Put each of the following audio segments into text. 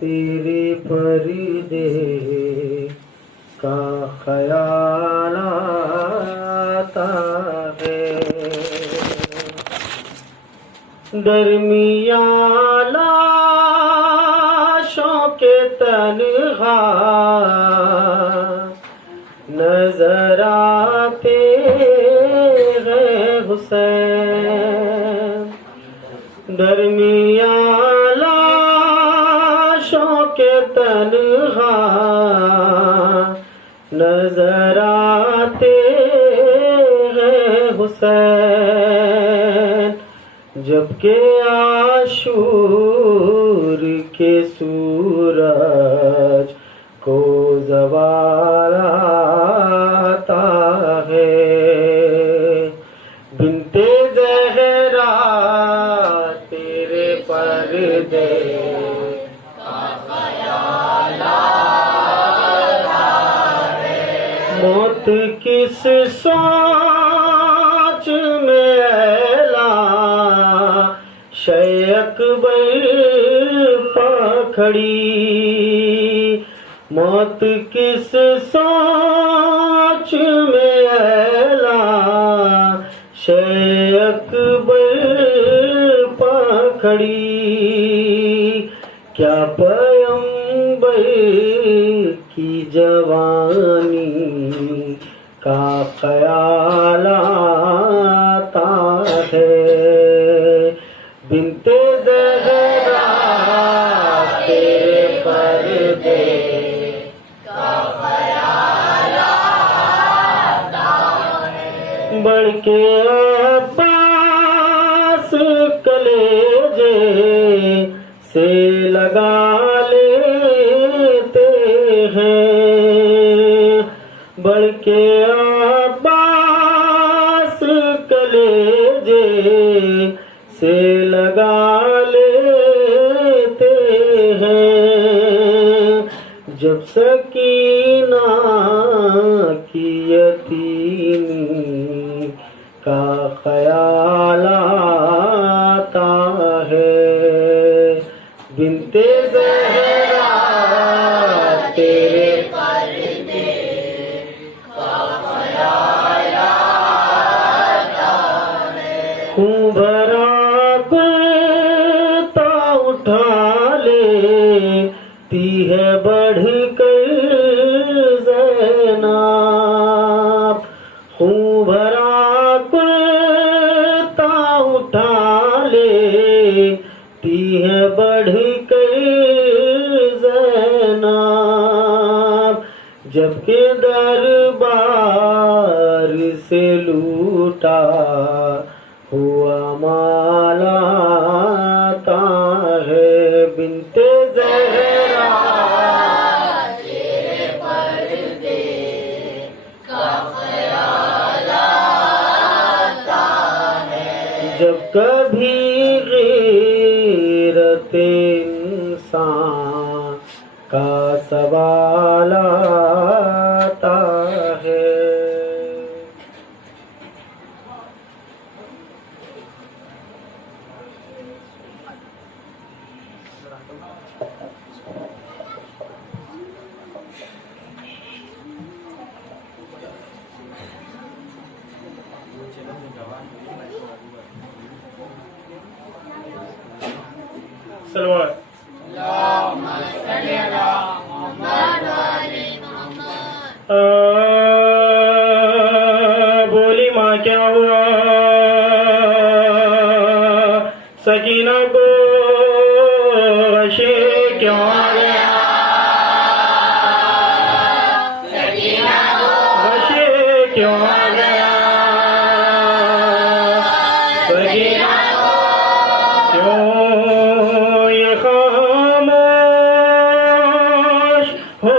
तेरे पर्दे का ख्याल आता है, दरमियाँ लाशों के तन्हा नजर आते हैं हुसैन, दरमियाँ लाशों के तन्हा नजर आते हैं हुसैन, जबकि आशूर के सूरज को ज़वाल आता है, बिन्ते ज़हरा तेरे पर्दे का ख्याल आता है, मौत किस सोच में ऐला शय अकबर पखड़ी, मौत किस सोच में ऐला शय अकबर पखड़ी, क्या पैगंबर की जवानी का ख्याल आता है, बिन्ते ज़हरा तेरे पर्दे का ख्याल आता है, बढ़ के अब्बास कलेजे से लगा लेते हैं, बढ़ के अब्बास कलेजे से लगा लेते हैं, जब सकीना की यतीमी का ख्याल आता है, बिन्ते ज़हरा तेरे पर्दे का ख्याल आता है, खून भरा उठा लेती है बढ़कर ज़ैनब, खून भरा कुर्ता उठा लेती है बढ़कर ज़ैनब, जबकि दरबार से लूटा हुआ माल आता है, बिन्ते ज़हरा तेरे पर्दे का ख्याल आता है, जब कभी गैरत इंसान का सवाल आता है। बोली माँ क्या हुआ, सकीना को वशे क्यों आ गया, सकीना को वशे क्यों आ गया, सकीना को क्यों ये खामोश हो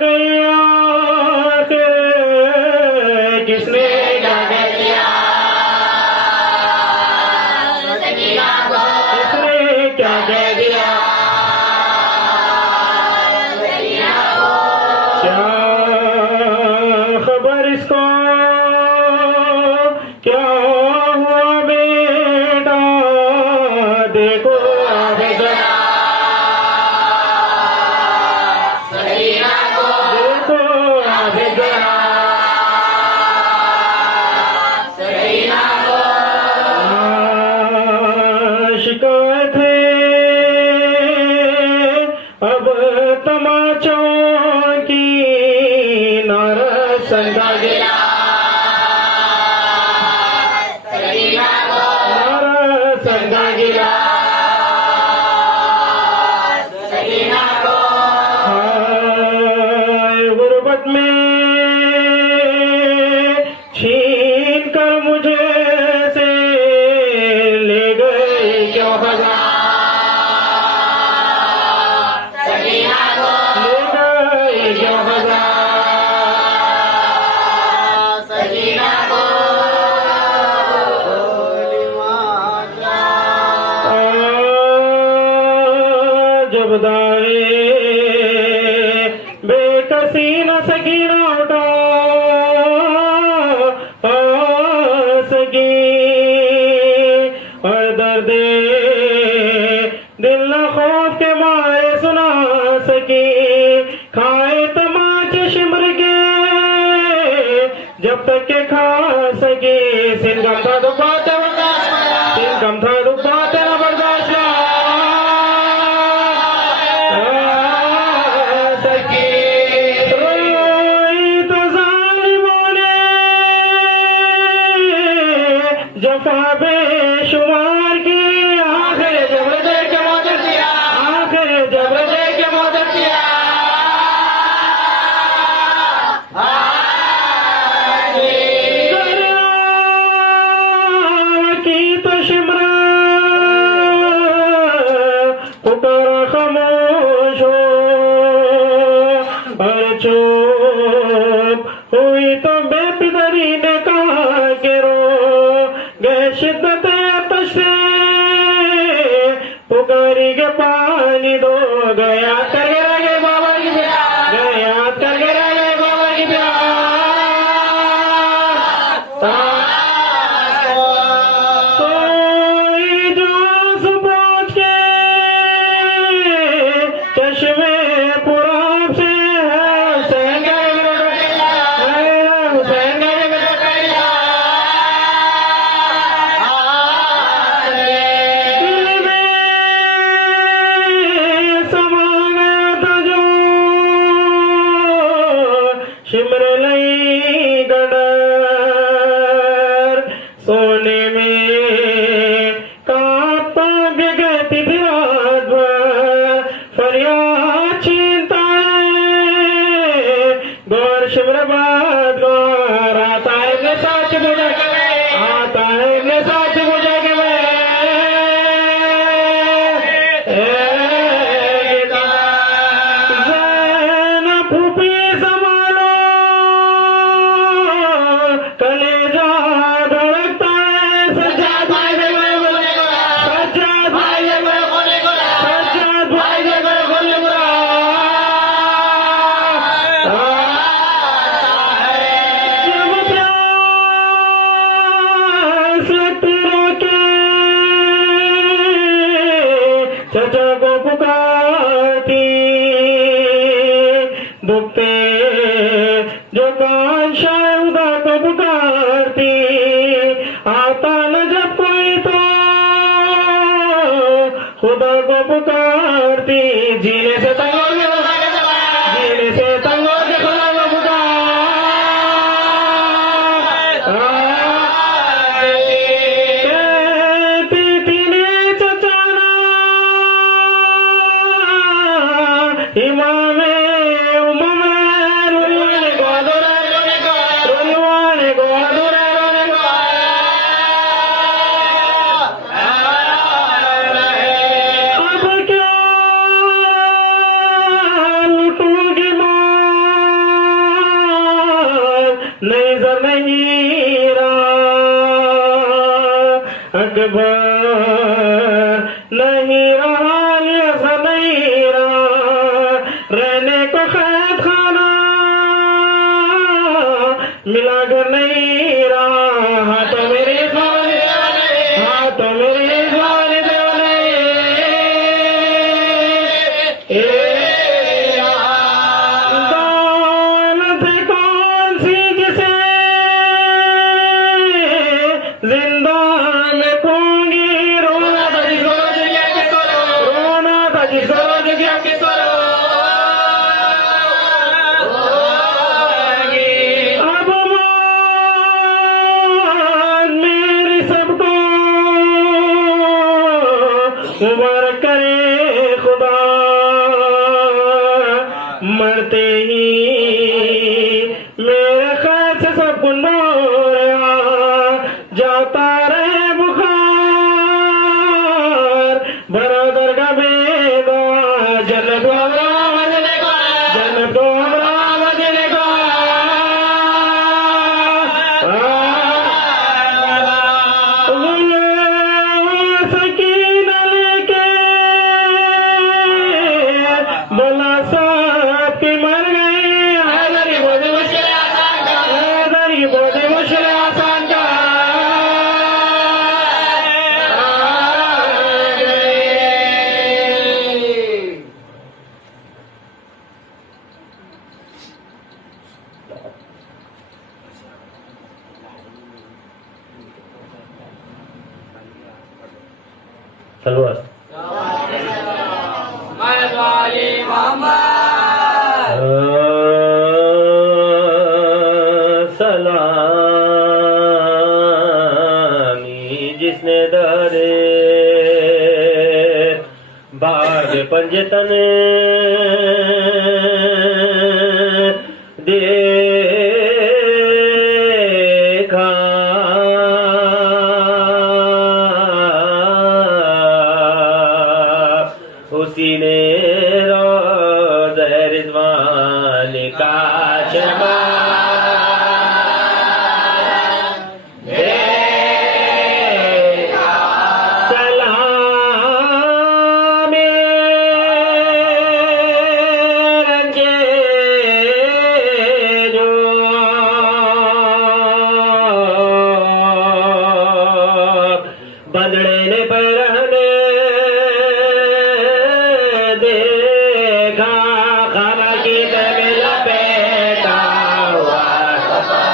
गया, किसने क्या कह दिया, सकीना को किसने क्या कह दिया, सकीना को क्या खबर इसको, क्या हुआ बेटा, देखो आवेदन जब दाए बेकसी न सकीना उठा सकी और दर्द दिल न खौफ के मारे सुना सकी खाए तमाचे शिमर के जब तक के खा सके सिंगम था दुबाते सिंगम था दुबाते न बर्दाश्त सके रोई तो जालिमों ने जफा बेशुमार की आखिर जबर दे के मदद दिया आखिर जबर दे के मदद दिया की तो शिमरा पुकारा खामोश हो और चुप हुई तो बेपिदरी ने कहा कि रो गए शिद्दत आतश से पुकारी के पानी दो गया करके रहे बाबा की गया करके रहे बाबा की सोई जो सुबह के चश्मे पुराब से हुसैन हुसैन दिल में समा गया था जो शिमर लई गडर सोने में कांपा बिगती थी रात भर फरियाद छीनता है गौर शिमराबाद गौर आता है ने साच बुझा के आता है ने साच बुझा के ज़ैनब फूफी संभालो कलेजा धड़कता है सज्जाद भाई सज्जाद भाई सज्जाद भाई जब प्यास लगती रोके चचा को पुकारती दुखते जो कान शायदा को पुकारती आता न जब कोई तो खुदा को पुकारती जीने से तंग हो गया जीने से तंग हो के खुदा को पुकारती कहती ने चचाना इमाम उम्म रोने को अधूरा रोने को अधूरा रोने को अब क्या लूटूंगी माँ नहीं जर नहीं रहा अकबर नहीं रहा लिया नहीं रहा रहने को खैर खाना मिला घर नहीं रहा हाथों मेरी स्वामी हाथों मेरी स्वामी दौलत कौन सी जिसे जिंदा में खोंगी रोना था जिसको रोज गया किसको रोना था जिसको रोज गया किसको अब मान मेरी सबको मुबारक करे खुदा सलामी जिसने दरे बाग पंजतन देखा उसी ने रोज़े रिज़वान का शमा बंदड़े ने परहने देखा खबर की तमिल लपेटा हुआ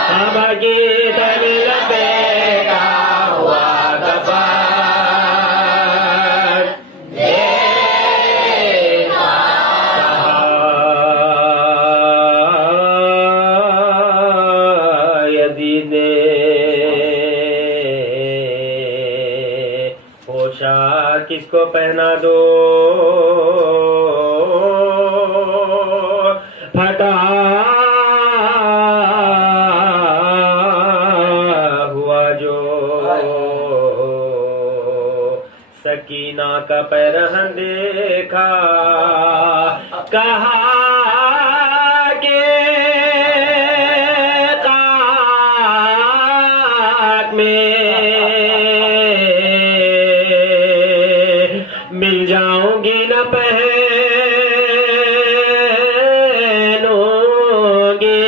खबर की तमिल लपेटा हुआ कफन देखा यदि ने पोशाक किसको पहना दो फटा हुआ जो सकीना का पैरहन देखा कहा के काट में मिल जाऊंगी न पहनूंगी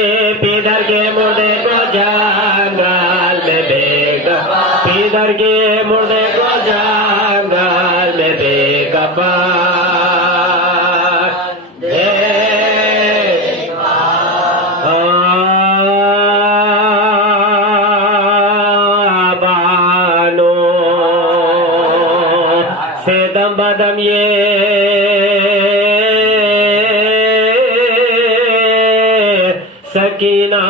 पीदर के मुर्दे को जंगल में बेकफन पीदर के मुर्दे को जंगल में बेकफन देखा बानो से दम बदम ये सकीना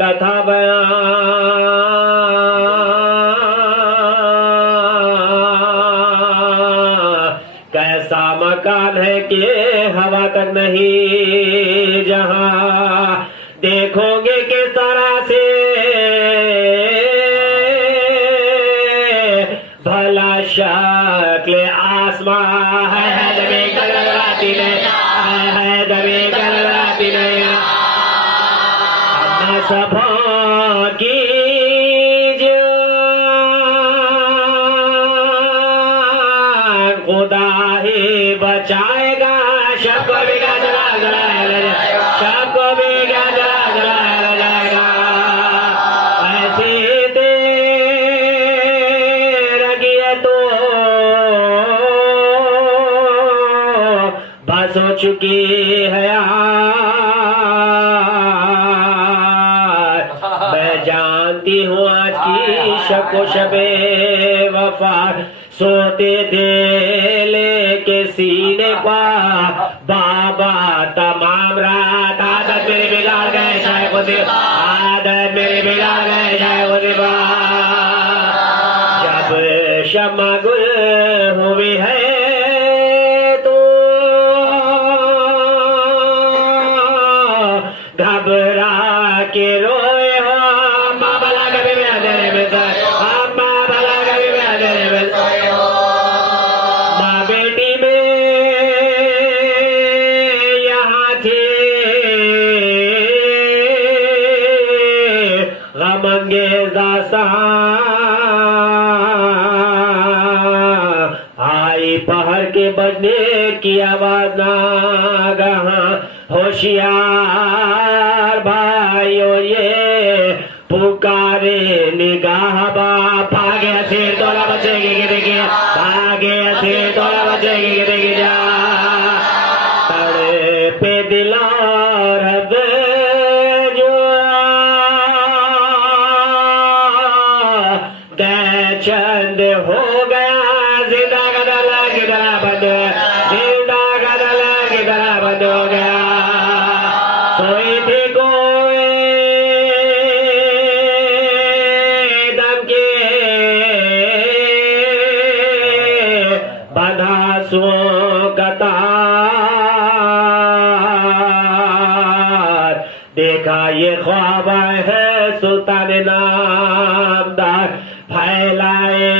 कथा बयां कैसा मकान है कि हवा तक नहीं जहां देखोगे किस तरह से भला शक्ल आसमां है दबे गलराती नहीं है दबे गलराती नहीं हम सब की जान खुदा ही बचाएगा सबको भी गजरा गलाया सबको भी गजरा गलाया जाएगा ऐसी तो बस हो चुकी है मैं जानती हूँ आज की शको शबे वफा सोते थे लेके सीने पा बाबा तमाम रात आदत मेरे बिगाड़ गए शायद खुद आदत मेरे बिगाड़ गए शायद खुद जब शमा गुल हुई है तो घबरा के रोए हो अम्मा भला कभी में अंधेरे में सोए अम्मा भला कभी में अंधेरे में सोए हो माँ बेटी में यहाँ थे गम अंगेज आई पहर के बजने की आवाज नागहा होशियार भाइयों ये पुकारे निगाह बा भागे सिर तोला बचेगी कि देखिए भागे सिर तोला बचेगी कि देखिए जा तड़े पे दिला रब जो दे चंद हो गया जिंदा का दला की तरह बंद जिंदा का दला की तरह गतार, देखा ये ख्वाब है सुल्तान नामदार, फैलाए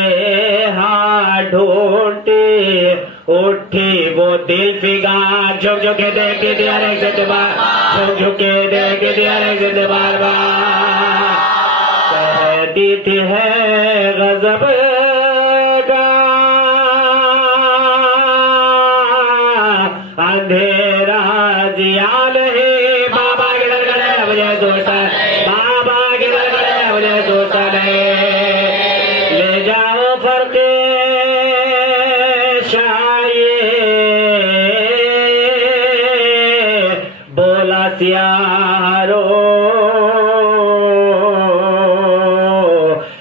हाथ ढूंढती उठी वो दिल फिगार, झुक झुके देख दिया रे जिंदबार, झुक झुके देख दिया रे जिंदबार बार, कहती थी है गजब का अंधेरा जियान है, बाबा के दर गए मुझे सोचता, बाबा के दर गए मुझे सोचता नहीं, ले जाओ फर्के शाये, बोला सियारो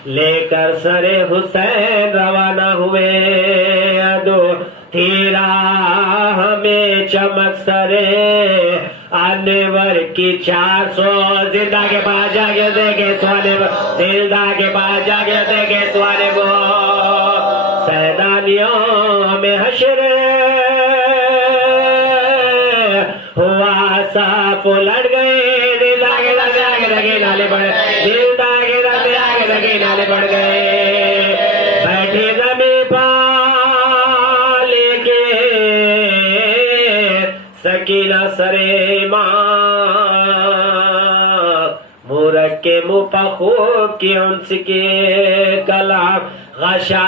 लेकर सरे हुसैन रवाना हुए, अदो तेरा हमें चमक सरे अनवर की 400, जिंदा के पास जाके देखे स्वाने वो, जिंदा के पास जाके देखे स्वाने वो, सैदानियों में हशर हुआ साफ उलट गए, जिंदा के दर आगे लगे नाले पड़, जिंदा के दर आगे लगे नाले पड़ गए, बैठे जमी पा लेके सकीना सरे माँ, मूरख के मुँह पर खूब की उनके कलाम गशा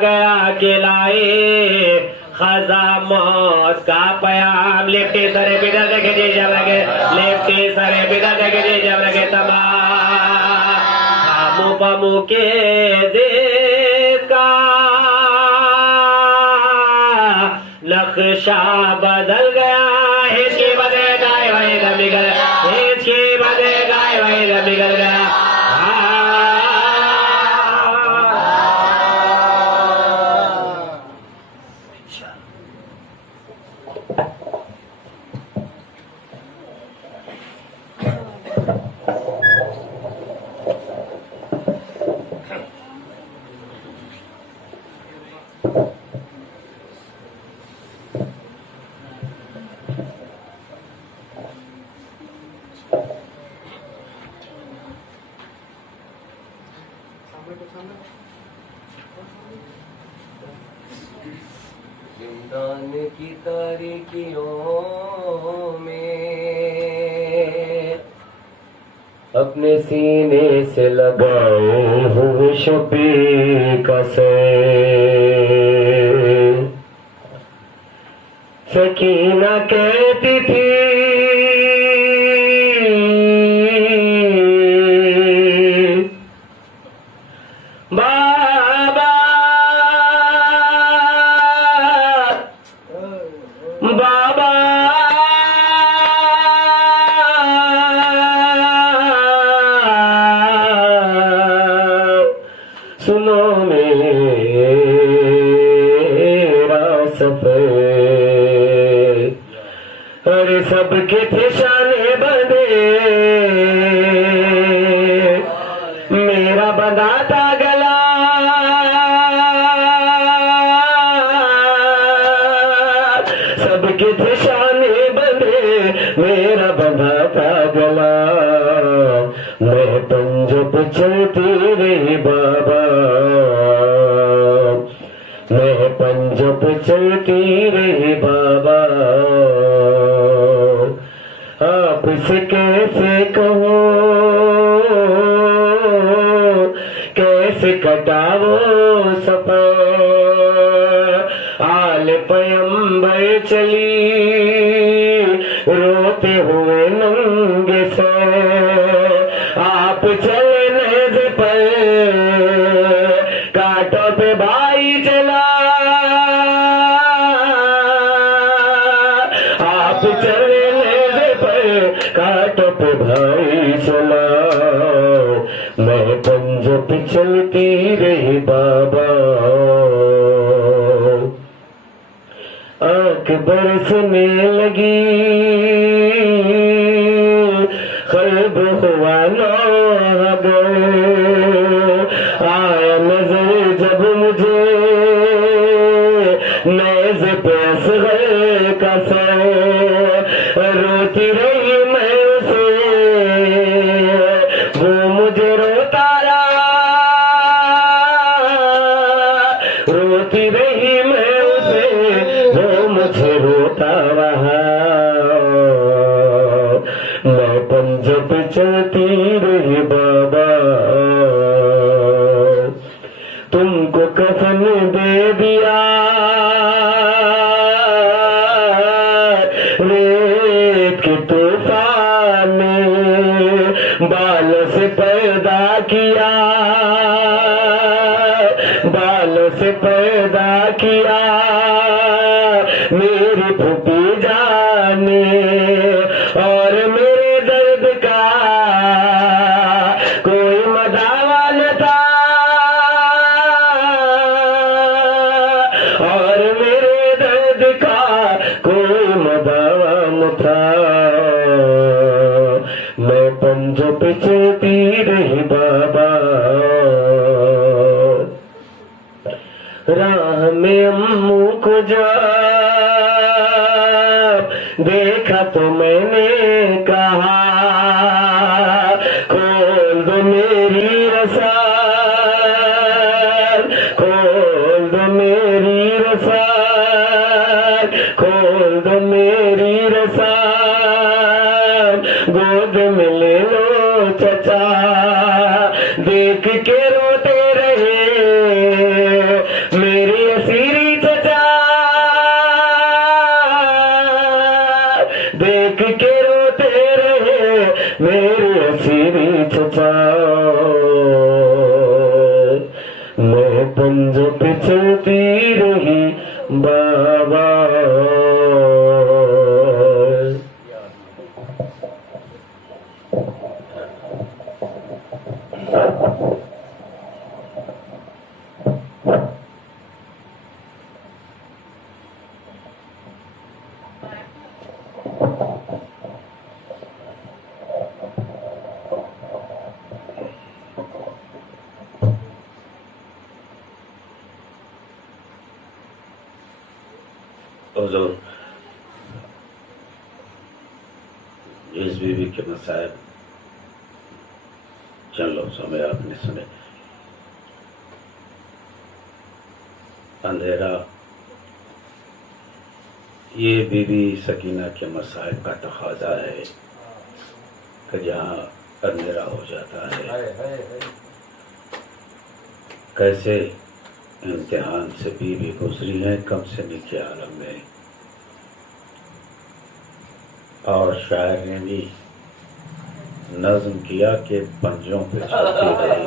गया के लाए, खजा मौत का पयाम, लिपटे सरे बिना देखे जी जब लगे, लिपटे सरे बिना देखे जी जब लगे तमाम पमु के जिसका नक्शा बदल गया, इसकी बदे गाय वही दमी गया, इसकी बदे गाय वही दमी गया, जिंदान की तारीकियों में अपने सीने से लगाए हुए शफीक से, सकीना कहती थी बाबा बाबा सुनो मेरा सफर, अरे सबके थे शाने बंदे, मेरा बंधा था गला, सबके थे शाने बंदे, मेरा बंधा था गला, मैं पंजब चलती रही बाबा, मैं पंजब चलती रही बाबा, आपसे कैसे कहो कैसे कटावो सफर, आल पैगंबर चली रोते हुए नंगे से, आप चले नेज़े पर कांटों पे भाई चला, आप चले नेज़े पर कांटों पे भाई चला, मैं पंजब चलती रही बाबा, आंख बरसने लगी, ख्वाब हुआ नाग, आया नजर जब मुझे नेज़ पे असगर का सो रोती रही मैं उसे, वो मुझे रोता रहा, रोती रही मैं उसे, वो मुझे रोता रहा। मैं पंजों पे चलती रही बाबा, तुमको कफन दे दिया, रेत के तूफान ने बाल से पैदा किया, बाल से पैदा किया मेरी फूफी जान ने। और मेरे दर्द का कोई मदावा न था, और मेरे दर्द का कोई मदावा न था। मैं पंजों पे चलती रही बाबा, राह में अम्मू को जब देखा तो मैंने कहा, खोल दो मेरी रसाल, खोल दो मेरी रसाल, खोल दो मेरी रसाल, गोद में ले लो चचा। देख के रोते रहे मेरी असीरी चचा, देख के रोते रहे मेरी असीरी चचा। मैं पंजों पे चलती रही बाबा। हुजूर, इस बीवी के मसाइब चलो समय आपने सुने। अंधेरा ये बीवी सकीना के मसाइब का तकाजा है कि जहाँ अंधेरा हो जाता है, कैसे इम्तिहान से बीवी गुजरी है कम से के आलम में। और शायर ने भी नज्म किया कि पंजों पे चलती रही।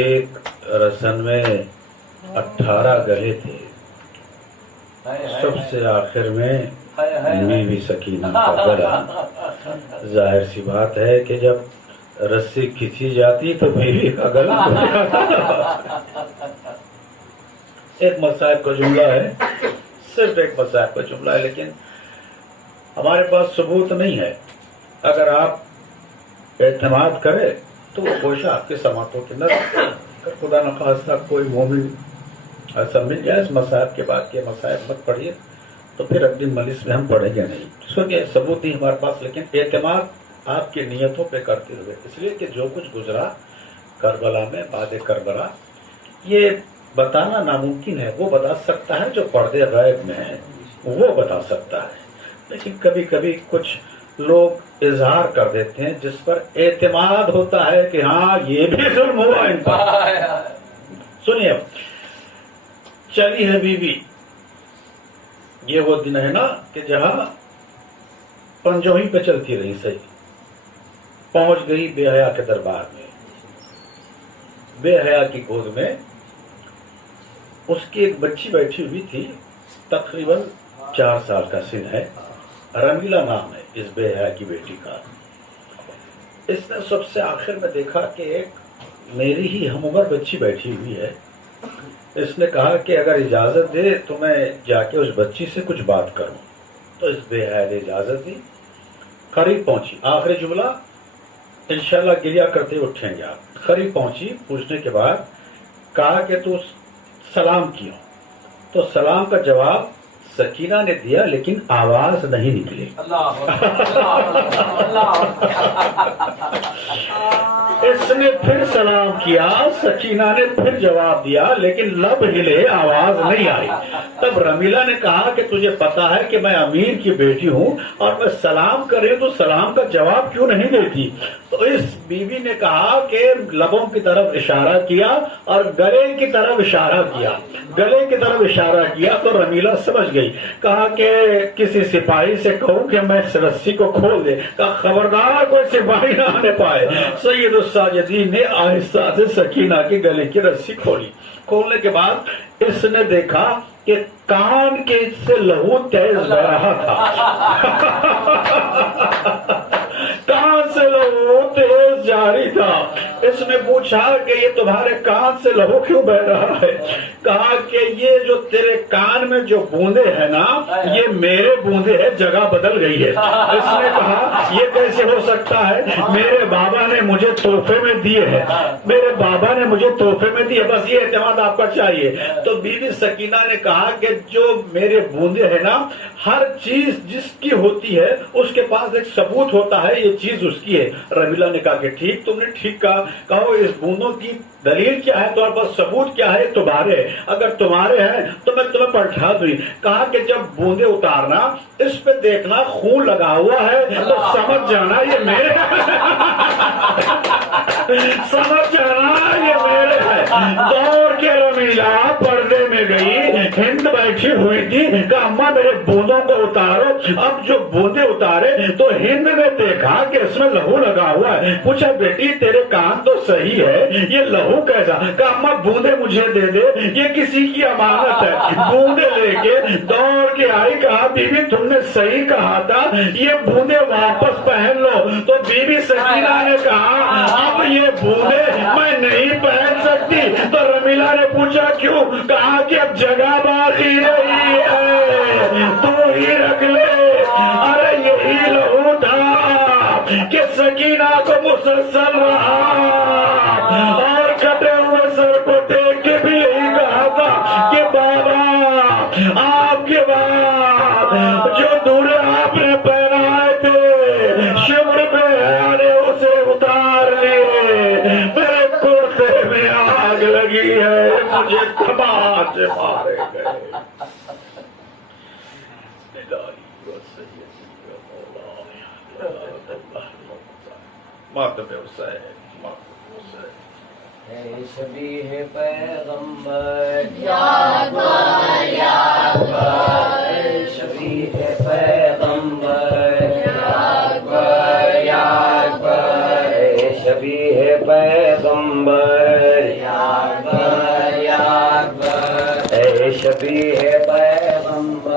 एक रसन में 18 गले थे, सबसे आखिर में बीवी सकीना का गला। जाहिर सी बात है कि जब रस्सी खींची जाती तो बीवी का गला एक मसाइब का जुमला है, सिर्फ एक मसाइब का जुमला है, लेकिन हमारे पास सबूत नहीं है। अगर आप एतमाद करें तो वो कोशिश आपके समातों के अंदर, अगर खुदा न खास्ता कोई मोमिन ऐसा मिल जाए इस मसाइब के बाद के मसाइब मत पढ़िए, तो फिर अगली मजलिस में हम पढ़ेंगे नहीं। सुनिए, सबूत नहीं हमारे पास, लेकिन एतमाद आपकी नियतों पे करते हुए, इसलिए कि जो कुछ गुजरा करबला में, बाद करबला, ये बताना नामुमकिन है। वो बता सकता है जो पर्दे गैब में है, वो बता सकता है, लेकिन कभी कभी कुछ लोग इजहार कर देते हैं जिस पर एतमाद होता है कि हाँ ये भी जुल्म हुआ इन पर। सुनिए, चली है बीवी, ये वो दिन है ना कि जहां पंजों ही पे चलती रही, सही पहुंच गई बेहया के दरबार में। बेहया की गोद में उसकी एक बच्ची बैठी हुई थी, तकरीबन 4 साल का सिन है, रमीला नाम है इस बेहया की बेटी का। इसने सबसे आखिर में देखा कि एक मेरी ही हमउम्र बच्ची बैठी हुई है। इसने कहा कि अगर इजाजत दे तो मैं जाके उस बच्ची से कुछ बात करूं। तो इस बेहया ने इजाजत दी, करीब पहुंची। आखिरी जुमला इंशाल्लाह गिरिया करते उठेंगे आप। करीब पहुंची, पूछने के बाद कहा कि तू सलाम क्यों? तो सलाम का जवाब सकीना ने दिया, लेकिन आवाज नहीं निकली। इसने फिर सलाम किया, सकीना ने फिर जवाब दिया, लेकिन लब हिले, आवाज नहीं आई। तब रमीला ने कहा कि तुझे पता है कि मैं अमीर की बेटी हूँ और मैं सलाम कर रही हूँ, तो सलाम का जवाब क्यों नहीं देती? तो इस बीवी ने कहा कि लबों की तरफ इशारा किया और गले की तरफ इशारा किया। गले की तरफ इशारा किया तो रमीला समझ गई। कहा कि किसी सिपाही से कहूँ कि मैं इस रस्सी को खोल दे। कहा खबरदार कोई सिपाही ना आने पाए। सैयद साजिदीन ने आहिस्ता से सकीना के गले की रस्सी खोली। खोलने के बाद इसने देखा कि कान के से लहू तेज बह रहा था। कान से लहू तेज जारी था। इसने पूछा कि ये तुम्हारे कान से लहू क्यों बह रहा है? कहा कि ये जो तेरे कान में जो बूंदे है ना, ये मेरे बूंदे है, जगह बदल गई है। इसने कहा ये कैसे हो सकता है? मेरे बाबा ने मुझे तोहफे में दिए है, मेरे बाबा ने मुझे तोहफे में दिए, बस ये एतमाद आपका चाहिए। तो बीवी सकीना ने कहा कि जो मेरे बूंदे है ना, हर चीज जिसकी होती है उसके पास एक सबूत होता है, ये चीज उसकी है। रमीला ने कहा कि ठीक, तुमने ठीक कहा। कहो इस बूंदों की दलील क्या है, तुम्हारे पास सबूत क्या है? तुम्हारे, अगर तुम्हारे हैं तो मैं तुम्हें पलटा दूंगी। कहा कि जब बूंदे उतारना, इस पे देखना खून लगा हुआ है तो समझ जाना ये मेरे समझ जाना ये मेरे है। दौड़ के रमीला पर्दे में गई, हिंद बैठी हुई थी। कहा अम्मा मेरे बूंदों को उतारो। अब जो बूंदे उतारे तो हिंद ने देखा कि इसमें लहू लगा हुआ है। पूछा बेटी तेरे कान तो सही है, ये लहू कैसा? कहा अम्मा बूंदे मुझे दे दे, ये किसी की अमानत है। बूंदे लेके दौड़ के आई। कहा बीबी तुमने सही कहा था, ये बूंदे वापस पहन लो। तो बीबी सकीना ने कहा अब ये बूंदे मैं नहीं पहन सकती। तो रमीला ने पूछा क्यों? कहा कि अब जगह बाकी नहीं है, तू ही रख ले। अरे यही लहू था कि सकीना को मुसलसल रहा और कटे हुए सर को देख के भी यही कहा था कि बाबा आपके बाद जो दूल्हे आपने पहनाए थे शिमर पे आने उसे उतार लिए। मेरे कुर्ते में आग लगी है, मुझे कमाल से मारे गए। मात व्यवसाय शबीह पैगंबर शबीह पैगंबर शबीह पैगंबर शबीह पैगंबर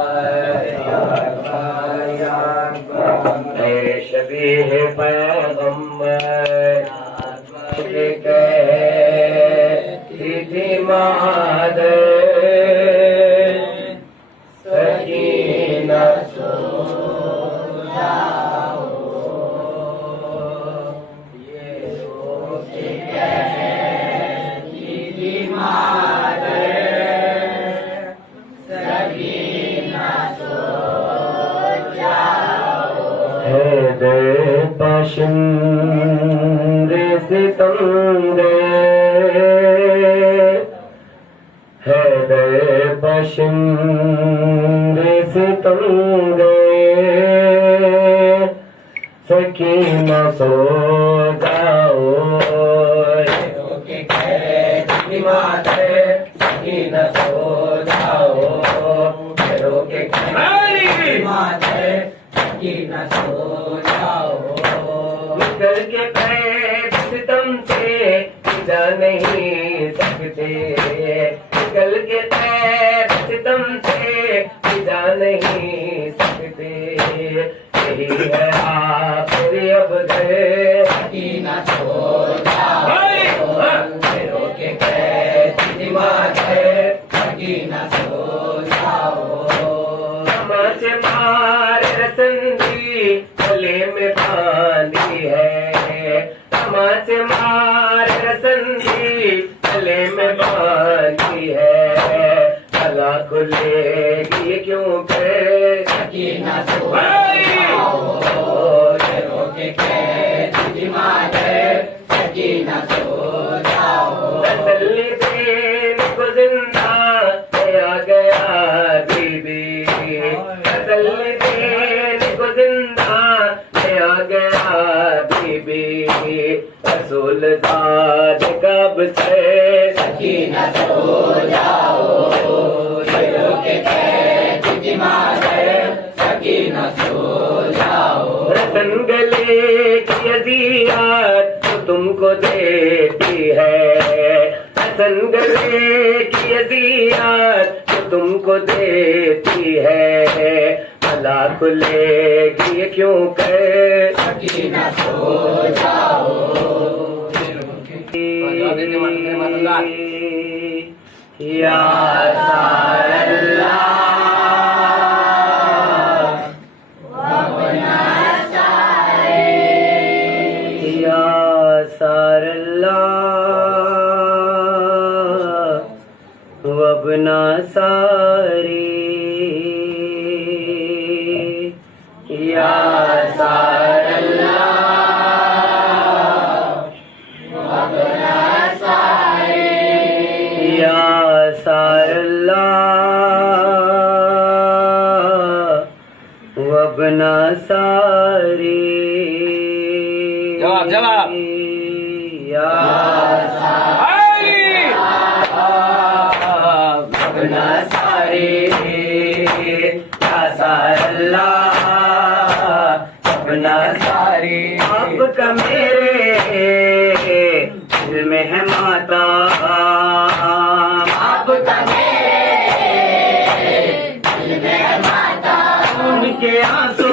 शबीह पैगंबर कहती मादर सकीना सो जाओ, ये रोके कहती मादर सकीना सो जाओ। है दे पाशिंदे सितंदे बशिंदे सितंदे सकीना सो जाओ। माथे सकीना सो जाओ, माथे सकीना सो जाओ। निकल के पैर सितम से जा नहीं सकते, निकल के पैर सितम से जा नहीं सकते। यही है आखिरी अब गए सकीना सो जाओ, के पैर दिमाग है सकीना सो जाओ। समझ मार रसंदी गले में बांधी है, समझ मार रसंदी गले में बांधी है। गला खुल लेगी क्यों कर सकीना सो जाओ ये रोके कैद दिमाग सकीना सो जाओ तसल्ली देने को जिंदा आ गया बीबी तसल्ली देने को जिंदा आ गया बीबी रसूल ज़ाद कब से सकीना सो जाओ ये रोके कैद दिमाग सकीना सो जाओ रसन गले की अज़ियत जो तुमको देती है रसन गले की अज़ियत जो तुमको देती है भला खुलेगी क्यों कर सकीना सो जाओ या सारल्लाह या सारल्लाह वबना सारी या सारल्लाह या सारल्लाह वबना सारी जवाब या वबना सारी या सारल्लाह वबना सारी आपका मेरे दिल में है माता आपका मेरे दिल में माता उनके आंसू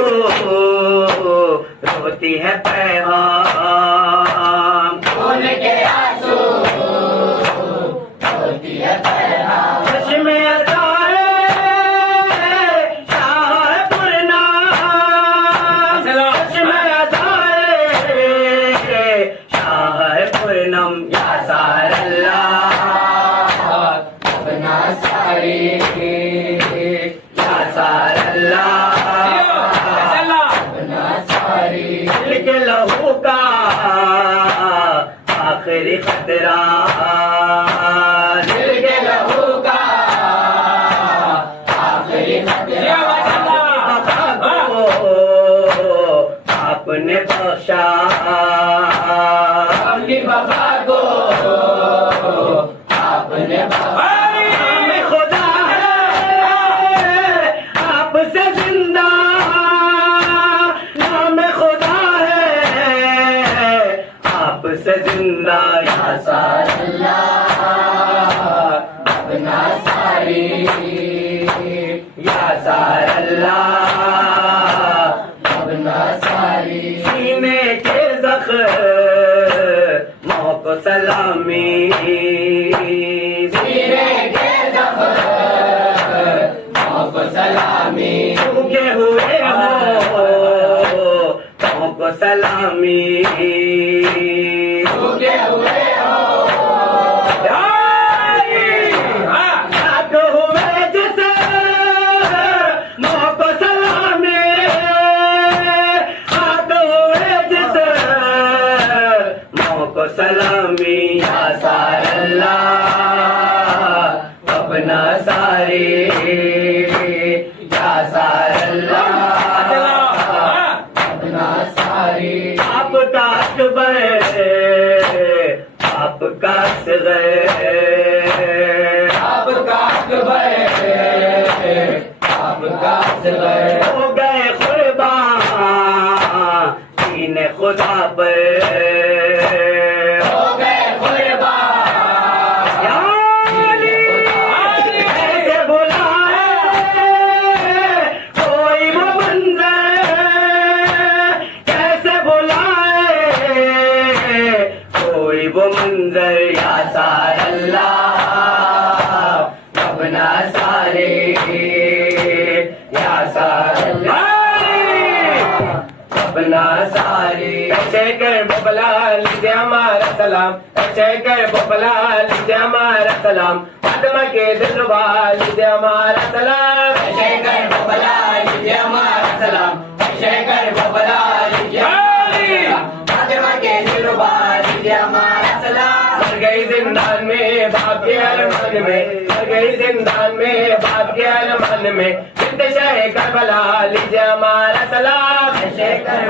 रोती है पैगाम उनके आंसू होती है पैगाम चश्मे अज़ाए शाहपुर नाम चश्मे अज़ाए शाहपुर नाम या सारल्लाह अपना सारी या सारल्लाह अपना सारी दिल के लहू का आखिरी खतरा दिल के लहू का आखिरी खतरा आपने बख्शा अपनी वफा को आपने हमें खुदा है आपसे जिंदा नाम खुदा है आपसे जिंदा या अल्लाह अपना सारी या सारल्लाह अपना सारी सीने के ज़ख्मों को सलामी सीने के ज़ख्मों को सलामी सूखे हुए हो को सलामी सूखे हुए हो याद हुए जिसे मोह को सलामी याद हुए जिसे मोह को सलामी या सारल्लाह अपना सारे या सारल्लाह अपना सारी आपका अकबर आपका असग़र आपका अकबर आपका असग़र हो गए कुर्बान दीन खुदा पर हो गए कुर्बान या अली, कैसे बुलाए कोई वो मंज़र कैसे बुलाए कोई वो मंज़र या सारल्लाह अपना सारे या सार लीजिए हमारा सलाम, शेखर बोपला लीजिए हमारा सलाम, फातिमा के दिलरुबा लीजिए हमारा सलाम, शेखर बोपला लीजिए हमारा सलाम, शेखर बोपला लीजिए फातिमा के दिलरुबा लीजिए हमारा सलाम। मर गई जिंदान में बाप के अरमान में, मर गई जिंदान में बाप के अरमान में, बिन्त शाह करबला लीजिए हमारा सलाम, शेखर